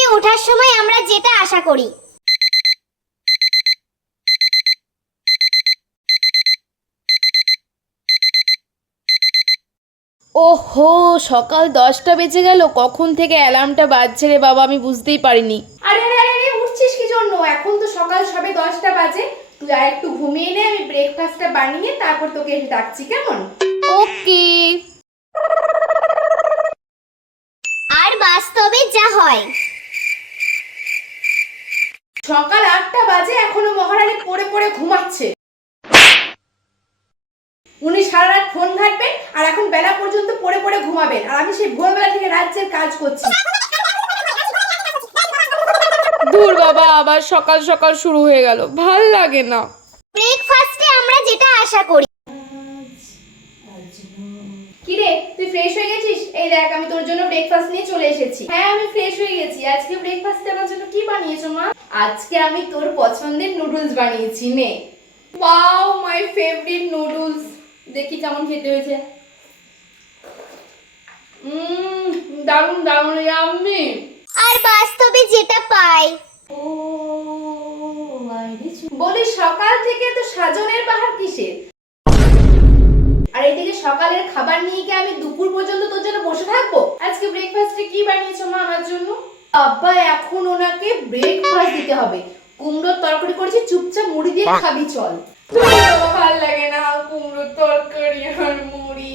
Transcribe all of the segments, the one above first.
থেকে ওঠার সময় আমরা যেটা আশা করি। ওহো, সকাল 10টা বেজে গেল। কখন থেকে অ্যালার্মটা বাজছে রে বাবা, আমি বুঝতেই পারিনি। আরে আরে আরে আরে, উঠছিস কি জন্য? এখন তো সকাল সবে 10টা বাজে। তুই আর একটু ঘুমিয়ে নে, আমি ব্রেকফাস্টটা বানিয়ে তারপর তোকে এসে ডাকছি, কেমন? ওকে। আর বাস্তবে যা হয়। সকাল 8টা বাজে, এখনো মহারানী পড়ে পড়ে ঘুমাচ্ছে। উনি সারা রাত ফোন ঘাঁটবেন আর এখন বেলা পর্যন্ত পড়ে পড়ে ঘুমাবেন, আর আমি সেই ভোরবেলা থেকে রাজ্যের কাজ করছি। দূর বাবা, আবার সকাল সকাল শুরু হয়ে গেল, ভাল লাগে না। ব্রেকফাস্টে আমরা যেটা আশা করি। কি রে, তুই ফ্রেশ হয়ে গেছিস? এই দেখ, আমি তোর জন্য ব্রেকফাস্ট নিয়ে চলে এসেছি। হ্যাঁ, আমি ফ্রেশ হয়ে গেছি। আজকে ব্রেকফাস্টে আমার জন্য কি বানিয়েছো মা? আজকে আমি তোর পছন্দের নুডলস বানিয়েছি, নে। Wow, my favourite noodles. দেখি কেমন খেতে হয়েছে। দারুণ দারুণ, ইয়াম্মি। আর বাস্তবে যেটা পাই। বলি, সকাল থেকে তো সাজনের বাহার কিসের? আর এইদিকে সকালের খাবার নিয়ে কি আমি দুপুর পর্যন্ত তোর জন্য বসে থাকবো? আজকে ব্রেকফাস্টে কি বানিয়েছো মা আমার জন্য? আব্বা, এখন ওনাকে ব্রেকফাস্ট দিতে হবে। কুমড়োর তরকারি করেছি, চুপচাপ মুড়ি দিয়ে খাবি চল। ভালো লাগে না কুমড়োর তরকারি আর মুড়ি।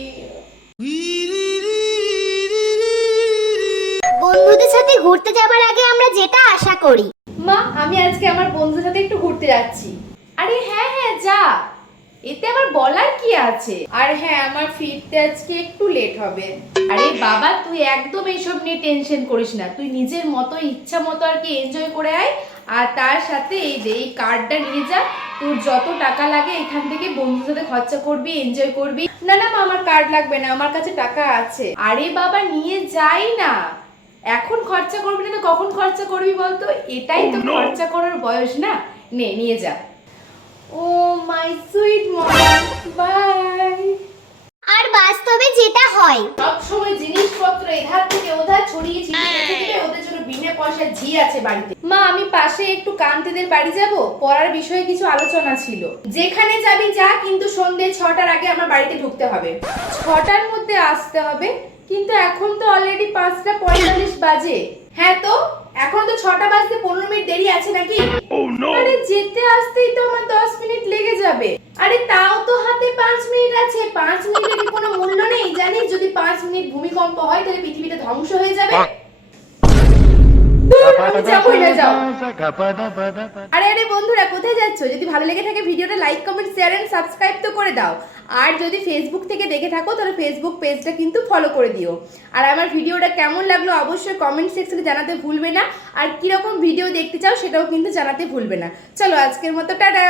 বন্ধুদের সাথে ঘুরতে যাবার আগে আমরা যেটা আশা করি। মা, আমি আজকে আমার বন্ধুদের সাথে একটু ঘুরতে যাচ্ছি। আরে হ্যাঁ হ্যাঁ, যা, এতে আবার বলার কি আছে? আর হ্যাঁ, আমার ফিরতে আজকে একটু লেট হবে। আরে বাবা, তুই একদম এইসব নিয়ে টেনশন করিস না। তুই নিজের মতো ইচ্ছা মতো আর কি এনজয় করে আয়। আর তার সাথে এই যে এই কার্ডটা নিয়ে যা। তোর যত টাকা লাগে এখান থেকে বন্ধুদের সাথে খরচা করবি, এনজয় করবি। না না মা, আমার কার্ড লাগবে না, আমার কাছে টাকা আছে। আরে বাবা, নিয়ে যাই না। এখন খরচা করবি না তো কখন খরচা করবি বলতো? এটাই তো খরচা করার বয়স না। নে, নিয়ে যা। ও মাই সুইট মম, বাই। আর বাস্তবে যেটা হয়। সব সময় জিনিসপত্র এধার থেকে ওধার ছড়িয়ে ছিটিয়ে রেখে দিলে ওদের জন্য বিনা পয়সায় ঝি আছে বাড়িতে। মা, আমি পাশে একটু কান্তিদের বাড়ি যাব, পড়ার বিষয়ে কিছু আলোচনা ছিল। যেখানে যাবি যা, কিন্তু সন্ধ্যে 6টার আগে আমার বাড়িতে ঢুকতে হবে। 6টার মধ্যে আসতে হবে, কিন্তু এখন তো অলরেডি 5টা 45 বাজে। হ্যাঁ তো, এখন তো 6টা বাজতে 15 মিনিট দেরি আছে নাকি? আরে যেতে আসতেই তো আমার 10 মিনিট লেগে যাবে। আরে তাও তো হাতে 5 মিনিট আছে। 5 মিনিটের কি কোনো মূল্য নেই? জানিস, যদি 5 মিনিট ভূমিকম্প হয় তাহলে পৃথিবীটা ধ্বংস হয়ে যাবে। আমি যাবোই না, যাও। আরে আরে বন্ধুরা, কোথায় যাচ্ছ? যদি ভালো লেগে থাকে ভিডিওটা like, comment, share and subscribe তো করে দাও। আর যদি ফেসবুক থেকে দেখে থাকো তাহলে ফেসবুক পেজটা কিন্তু ফলো করে দিও। আর আমার ভিডিওটা কেমন লাগলো অবশ্যই কমেন্ট সেকশনে জানাতে ভুলবে না। আর কিরকম ভিডিও দেখতে চাও সেটাও কিন্তু জানাতে ভুলবে না। চলো, আজকের মতো টাটা।